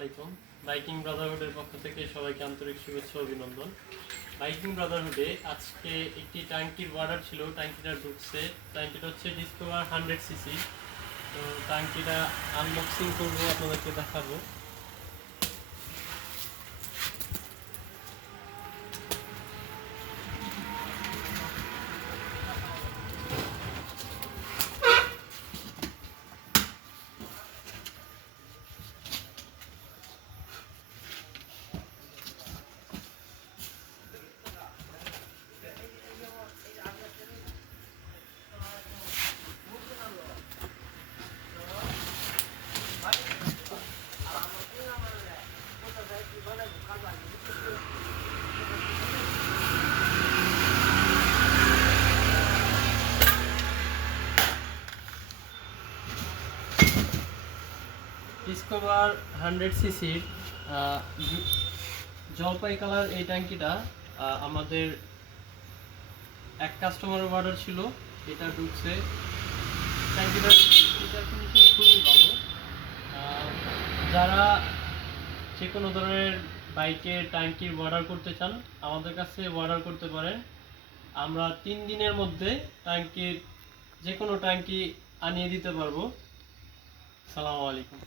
আলাইকুম। বাইকিং ব্রাদারহুডের পক্ষ থেকে সবাইকে আন্তরিক শুভেচ্ছা অভিনন্দন। বাইকিং ব্রাদারহুডে আজকে একটি ট্যাঙ্কির অর্ডার ছিল, ট্যাঙ্কিটা ঢুকছে। ট্যাঙ্কিটা হচ্ছে ডিসকভার হান্ড্রেড সিসি। তো ট্যাঙ্কিটা আনবক্সিং করব, আপনাদেরকে দেখাবো। ডিসকভার হান্ড্রেড সিসির জলপাই কালার এই ট্যাঙ্কিটা আমাদের এক কাস্টমারের অর্ডার ছিল, এটা ঢুকছে। ট্যাঙ্কিটার ফিনিশিং খুবই ভালো। যারা যে কোনো ধরনের বাইকের ট্যাঙ্কির অর্ডার করতে চান, আমাদের কাছে অর্ডার করতে পারেন। আমরা তিন দিনের মধ্যে ট্যাঙ্কির যে কোনো ট্যাঙ্কি আনিয়ে দিতে পারব। সালামু আলাইকুম।